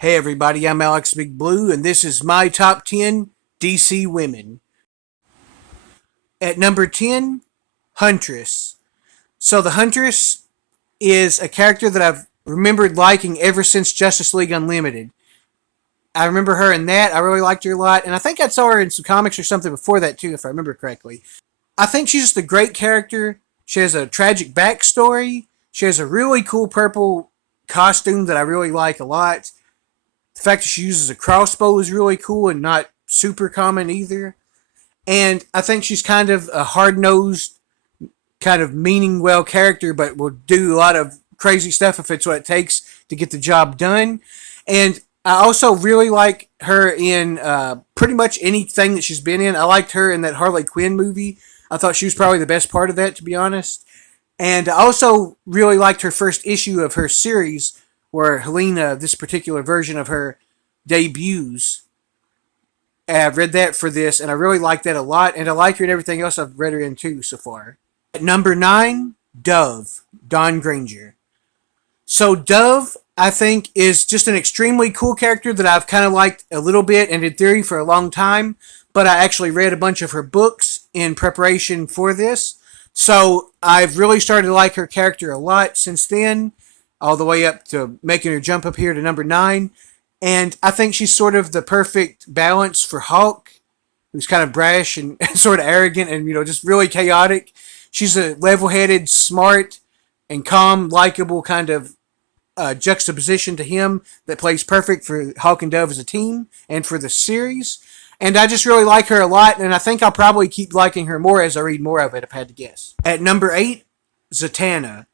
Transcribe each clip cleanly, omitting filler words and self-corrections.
Hey everybody, I'm Alex Big Blue, and this is my top 10 DC women. At number 10, Huntress. So the Huntress is a character that I've remembered liking ever since Justice League Unlimited. I remember her in that. I really liked her a lot, and I think I saw her in some comics or something before that too, if I remember correctly. I think she's just a great character. She has a tragic backstory. She has a really cool purple costume that I really like a lot. The fact that she uses a crossbow is really cool and not super common either. And I think she's kind of a hard nosed, kind of meaning well character, but will do a lot of crazy stuff if it's what it takes to get the job done. And I also really like her in pretty much anything that she's been in. I liked her in that Harley Quinn movie. I thought she was probably the best part of that, to be honest. And I also really liked her first issue of her series, where Helena, this particular version of her, debuts. And I've read that for this, and I really like that a lot. And I like her in everything else I've read her in too so far. At number 9, Dove, Dawn Granger. So Dove, I think, is just an extremely cool character that I've kind of liked a little bit and in theory for a long time. But I actually read a bunch of her books in preparation for this. So I've really started to like her character a lot since then, all the way up to making her jump up here to number 9. And I think she's sort of the perfect balance for Hulk, who's kind of brash and sort of arrogant and, just really chaotic. She's a level-headed, smart, and calm, likable kind of juxtaposition to him that plays perfect for Hulk and Dove as a team and for the series. And I just really like her a lot, and I think I'll probably keep liking her more as I read more of it, if I had to guess. At number 8, Zatanna.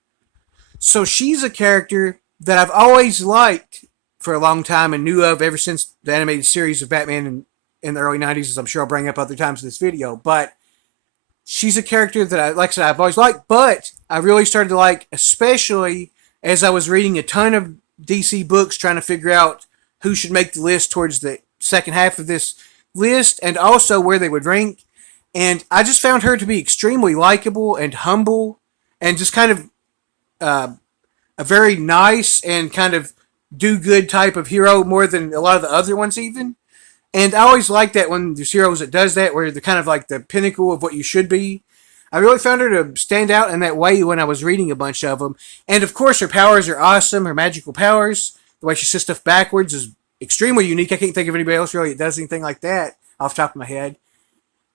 So she's a character that I've always liked for a long time and knew of ever since the animated series of Batman in the early 90s, as I'm sure I'll bring up other times in this video. But she's a character that, like I said, I've always liked, but I really started to like, especially as I was reading a ton of DC books trying to figure out who should make the list towards the second half of this list and also where they would rank. And I just found her to be extremely likable and humble and just kind of a very nice and kind of do-good type of hero more than a lot of the other ones even. And I always like that when there's heroes that does that, where they're kind of like the pinnacle of what you should be. I really found her to stand out in that way when I was reading a bunch of them. And of course, her powers are awesome. Her magical powers, the way she says stuff backwards is extremely unique. I can't think of anybody else really that does anything like that off the top of my head.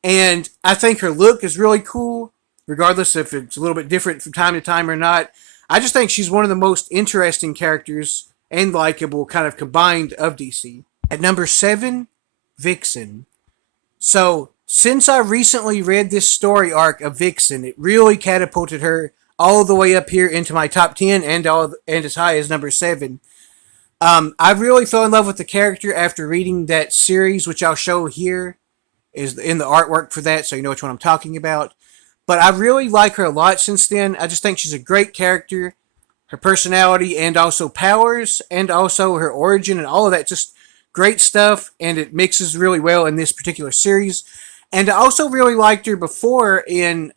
And I think her look is really cool, regardless if it's a little bit different from time to time or not. I just think she's one of the most interesting characters and likable kind of combined of DC. At number 7, Vixen. So, since I recently read this story arc of Vixen, it really catapulted her all the way up here into my top 10 and as high as number 7. I really fell in love with the character after reading that series, which I'll show here is in the artwork for that, so you know which one I'm talking about. But I really like her a lot since then. I just think she's a great character. Her personality and also powers and also her origin and all of that, just great stuff, and it mixes really well in this particular series. And I also really liked her before in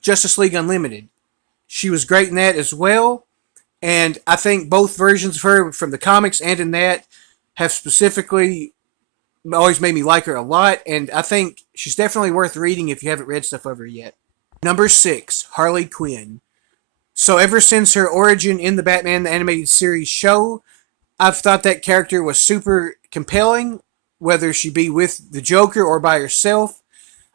Justice League Unlimited. She was great in that as well, and I think both versions of her from the comics and in that have specifically always made me like her a lot, and I think she's definitely worth reading if you haven't read stuff of her yet. Number 6, Harley Quinn. So ever since her origin in the Batman the Animated Series show, I've thought that character was super compelling, whether she be with the Joker or by herself.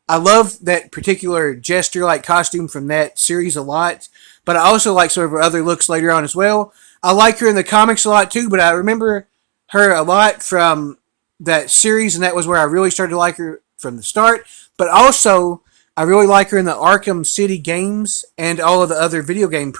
I love that particular jester-like costume from that series a lot, but I also like some of her other looks later on as well. I like her in the comics a lot too, but I remember her a lot from that series, and that was where I really started to like her from the start. But also, I really like her in the Arkham City games and all of the other video game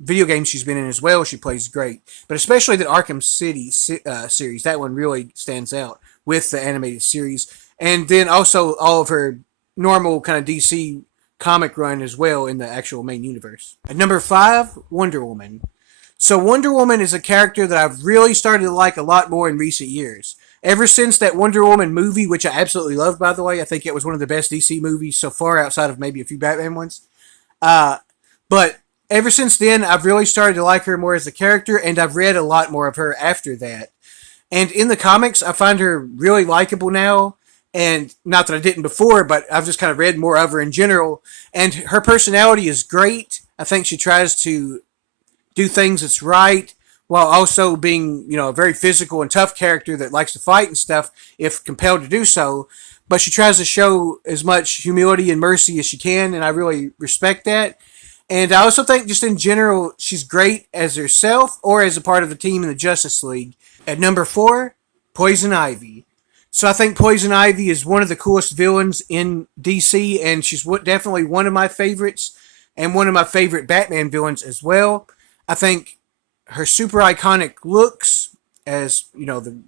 video games she's been in as well. She plays great, but especially the Arkham City series. That one really stands out with the animated series, and then also all of her normal kind of DC comic run as well in the actual main universe. At number 5, Wonder Woman. So Wonder Woman is a character that I've really started to like a lot more in recent years. Ever since that Wonder Woman movie, which I absolutely loved, by the way. I think it was one of the best DC movies so far, outside of maybe a few Batman ones. But ever since then, I've really started to like her more as a character, and I've read a lot more of her after that. And in the comics, I find her really likable now. And not that I didn't before, but I've just kind of read more of her in general. And her personality is great. I think she tries to do things that's right while also being, a very physical and tough character that likes to fight and stuff if compelled to do so. But she tries to show as much humility and mercy as she can, and I really respect that. And I also think, just in general, she's great as herself or as a part of the team in the Justice League. At number 4, Poison Ivy. So I think Poison Ivy is one of the coolest villains in DC, and she's definitely one of my favorites, and one of my favorite Batman villains as well. I think her super iconic looks, as the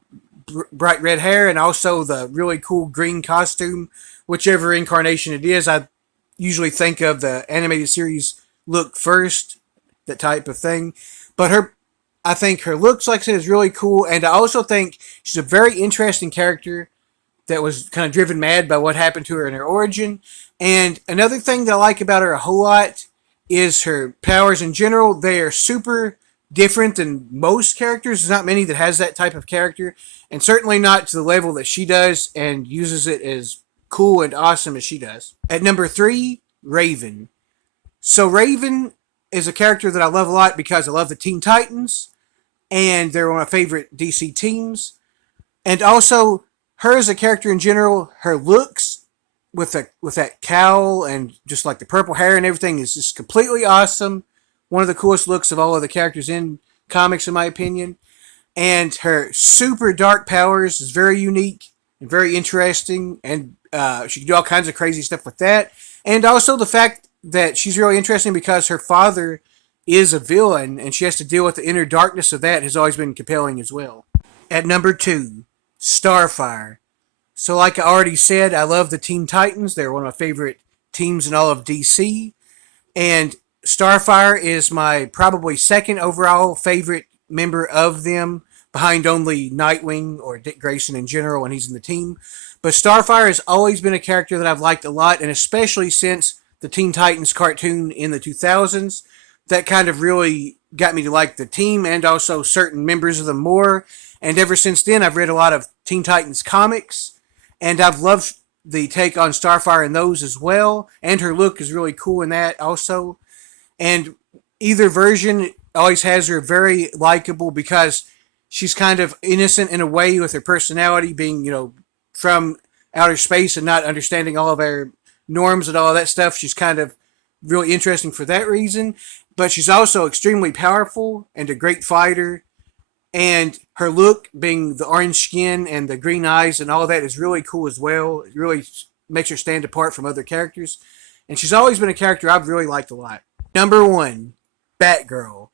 bright red hair and also the really cool green costume, whichever incarnation it is. I usually think of the animated series look first, that type of thing. But I think her looks, like I said, is really cool, and I also think she's a very interesting character that was kind of driven mad by what happened to her in her origin. And another thing that I like about her a whole lot is her powers in general. They are super different than most characters. There's not many that has that type of character, and certainly not to the level that she does and uses it as cool and awesome as she does. At number 3, Raven. So Raven is a character that I love a lot because I love the Teen Titans, and they're one of my favorite DC teams. And also, her as a character in general, her looks with that cowl and just like the purple hair and everything is just completely awesome. One of the coolest looks of all of the characters in comics, in my opinion. And her super dark powers is very unique and very interesting, and she can do all kinds of crazy stuff with that. And also the fact that she's really interesting because her father is a villain, and she has to deal with the inner darkness of that has always been compelling as well. At number 2, Starfire. So like I already said, I love the Teen Titans. They're one of my favorite teams in all of DC. And Starfire is my probably second overall favorite member of them, behind only Nightwing or Dick Grayson in general when he's in the team. But Starfire has always been a character that I've liked a lot, and especially since the Teen Titans cartoon in the 2000s. That kind of really got me to like the team and also certain members of them more. And ever since then, I've read a lot of Teen Titans comics, and I've loved the take on Starfire in those as well. And her look is really cool in that also. And either version always has her very likable because she's kind of innocent in a way with her personality, being, from outer space and not understanding all of our norms and all of that stuff. She's kind of really interesting for that reason. But she's also extremely powerful and a great fighter. And her look, being the orange skin and the green eyes and all that, is really cool as well. It really makes her stand apart from other characters. And she's always been a character I've really liked a lot. Number 1, Batgirl.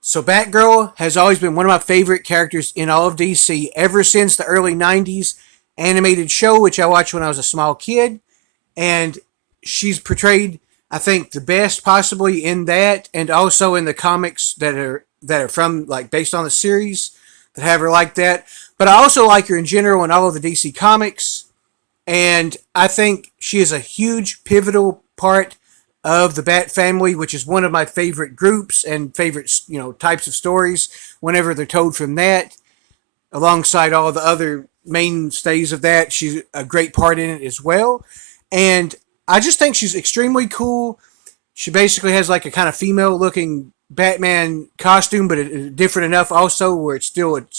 So Batgirl has always been one of my favorite characters in all of DC ever since the early 90s animated show, which I watched when I was a small kid. And she's portrayed, I think, the best possibly in that, and also in the comics that are from, like, based on the series that have her like that. But I also like her in general in all of the DC comics, and I think she is a huge pivotal part of the Bat family, which is one of my favorite groups and favorite, types of stories whenever they're told from that. Alongside all the other mainstays of that, she's a great part in it as well. And I just think she's extremely cool. She basically has like a kind of female-looking Batman costume, but different enough also where it's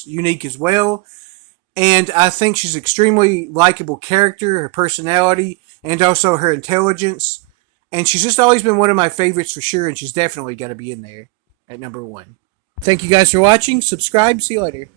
unique as well. And I think she's an extremely likable character, her personality, and also her intelligence. And she's just always been one of my favorites for sure, and she's definitely got to be in there at number 1. Thank you guys for watching. Subscribe. See you later.